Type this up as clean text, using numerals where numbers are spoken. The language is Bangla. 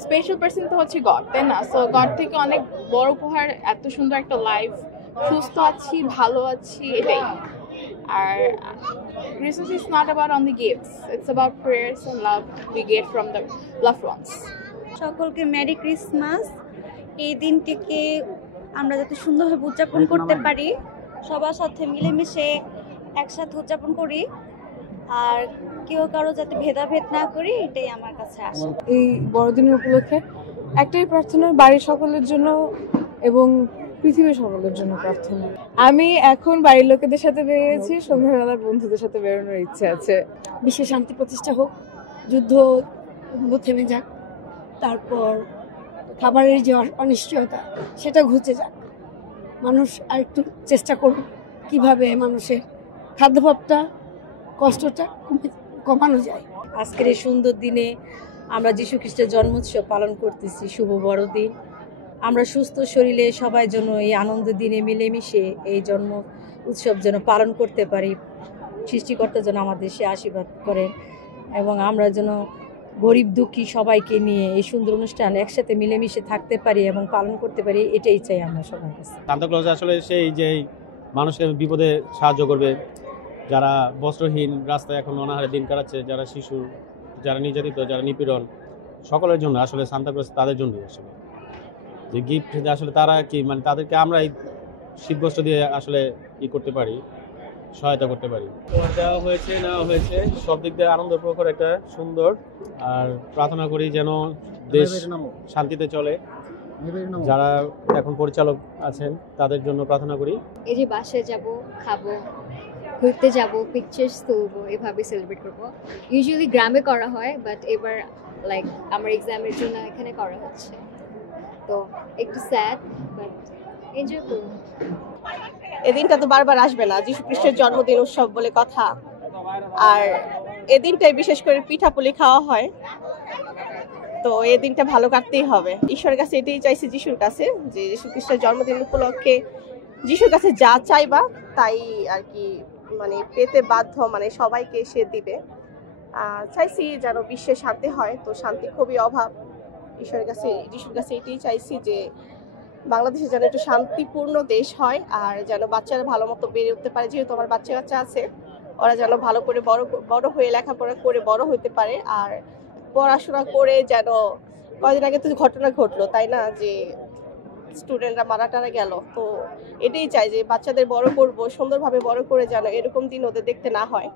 স্পেশাল পার্সন তো হচ্ছে গড, তাই না? সো গড থেকে অনেক বড় উপহার এত সুন্দর একটা লাইফ, সুস্থ আছি, ভালো আছি, এটাই। আর Christmas is not about only gifts, it's about prayers and love we get from the loved ones. সকলকে মেরি ক্রিসমাস। এই দিনটিকে আমরা যাতে সুন্দরভাবে উদযাপন করতে পারি, সবার সাথে মিলেমিশে একসাথে উদযাপন করি, আর কেউ কারো যাতে ভেদাভেদ না করি, এটাই আমার কাছে আসে। এই বড়দিনের উপলক্ষে একটাই প্রার্থনা, বাড়ির সকলের জন্য এবং পৃথিবীর সকলের জন্য প্রার্থনা। আমি এখন বাড়ির লোকেদের সাথে বেরিয়েছি, সন্ধ্যাবেলা বন্ধুদের সাথে বেরোনোর ইচ্ছে আছে। বিশ্বে শান্তি প্রতিষ্ঠা হোক, যুদ্ধ থেমে যাক, তারপর খাবারের যে অনিশ্চয়তা সেটা ঘুচে যাক, মানুষ আর একটু চেষ্টা করুন কিভাবে মানুষের খাদ্যাভাবটা, কষ্টটা কমানো যায়। আজকের এই সুন্দর দিনে আমরা যীশু খ্রিস্টের জন্মোৎসব পালন করতেছি, শুভ বড়দিন। আমরা সুস্থ শরীরে সবাই যেন এই আনন্দ দিনে মিলেমিশে এই জন্ম উৎসব যেন পালন করতে পারি। সৃষ্টিকর্তা যেন আমাদের সে আশীর্বাদ করেন এবং আমরা যেন গরিব দুঃখী সবাইকে নিয়ে এই সুন্দর অনুষ্ঠান একসাথে মিলেমিশে থাকতে পারি এবং পালন করতে পারি, এটাই চাই আমরা সবার কাছে। সান্তা ক্লজ আসলে সেই যে মানুষকে বিপদে সাহায্য করবে, যারা বস্ত্রহীন রাস্তায় এখন অনাহারে দিন কাটাচ্ছে, যারা শিশু, যারা নির্যাতিত, যারা নিপীড়ন, সকলের জন্য আসলে সান্তা ক্লজ তাদের জন্যই আসলে যে গিফট আসলে তারা কি মানে তাদেরকে আমরা এই শীতবস্ত্র দিয়ে আসলে কি করতে পারি, সহায়তা করতে পারি। দেওয়া হয়েছে, নেওয়া হয়েছে, সব দিক দিয়ে আনন্দ প্রখর একটা সুন্দর। আর প্রার্থনা করি যেন দেশ শান্তিতে চলে। যারা এখন পরিচালক আছেন তাদের জন্য প্রার্থনা করি। এই যে বাসায় যাব, খাবো, ঘুরতে যাব, পিকচার্স তুলবো, এভাবে সেলিব্রেট করবো। ইউজুয়ালি গ্রামে করা হয়, বাট এবার লাইক আমার এক্সামের জন্য এখানে করা হচ্ছে, তো একটু স্যাড, বাট এনজয় করুন। এদিনটা তো বারবার আসবে না, যীশু খ্রিস্টের জন্মদিন উৎসব বলে কথা। আর এদিনটাই বিশেষ করে পিঠাপুলি খাওয়া হয়, তো এই দিনটা ভালো কাটতেই হবে। ঈশ্বরের কাছে এটাই চাইছি, যিশুর কাছে, যে যীশু খ্রিস্টের জন্মদিন উপলক্ষে যিশুর কাছে যা চাইবা তাই আর কি মানে পেতে বাধ্য, মানে সবাইকে সে দিবে। চাইছি যেন বিশ্বে শান্তি হয়, তো শান্তি খুবই অভাব। ঈশ্বরের কাছে, যিশুর কাছে এটাই চাইছি যে বাংলাদেশে যেন একটু শান্তিপূর্ণ দেশ হয়, আর যেন বাচ্চারা ভালো মতো বেড়ে উঠতে পারে। যেহেতু আমার বাচ্চা কাচ্চা আছে, ওরা যেন ভালো করে বড় হয়ে লেখাপড়া করে বড় হতে পারে। আর পড়াশোনা করে যেন, কয়েকদিন আগে তো ঘটনা ঘটলো তাই না, যে স্টুডেন্টরা মারা টারা গেল, তো এটাই চাই যে বাচ্চাদের বড় করবো, সুন্দরভাবে বড় করে যেন এরকম দিন ওদের দেখতে না হয়।